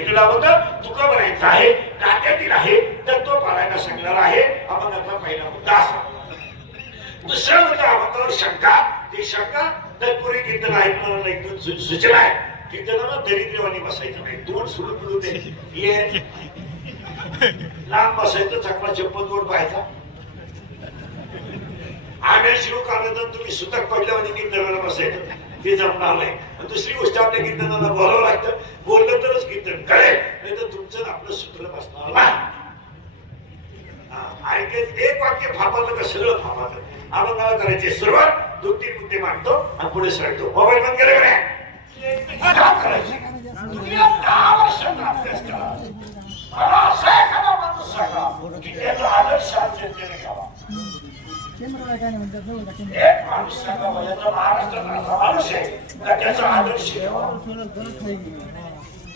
भेटला होता तुका बनायचं आहे नात्यातील आहे तर तो पाळायला सांगणार आहे अभंगातला पहिला मुद्दा असा. दुसरा मुद्दा अभंगावर शंका ती शंका तत्पुरी कीर्तन ऐकणारा एकदम सूचना आहे. कीर्तनाला दरिद्रवाणी बसायचं नाही. दोन सुरू करू दे. लांब बसायचं चांगला चप्पल गोड पाहायचा. आम्ही शिव काढलं तुम्ही सुतक पडल्या म्हणजे कीर्तनाला बसायचं. ते जमणार नाही. दुसरी गोष्ट आपल्या कीर्तनाला बोलावं लागतं. हा, ऐकायचं एक वाक्य फापाचं का सगळं फापाचं आपण काय करायचे सुरुवात दोन तीन मुद्दे मांडतो आणि पुढे सरकतो मोबाईल बंद केलं का नाही? काम करायचे दुनिया दहा वर्षाचा अभ्यास करा मला असं एखादा माणूस सांगा की त्याचा आदर्श जनतेने घ्यावा एक माणूस सांगा याचा महाराष्ट्रात असा माणूस आहे का त्याचा आदर्श घ्यावा पाच मिनिटं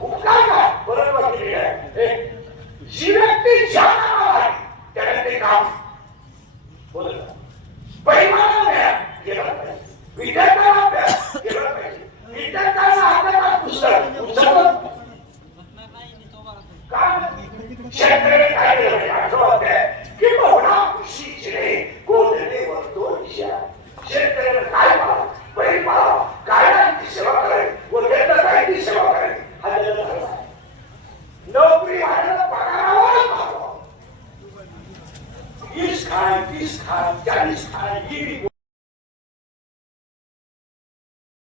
उपकार काय? परत भाकरी 干产业。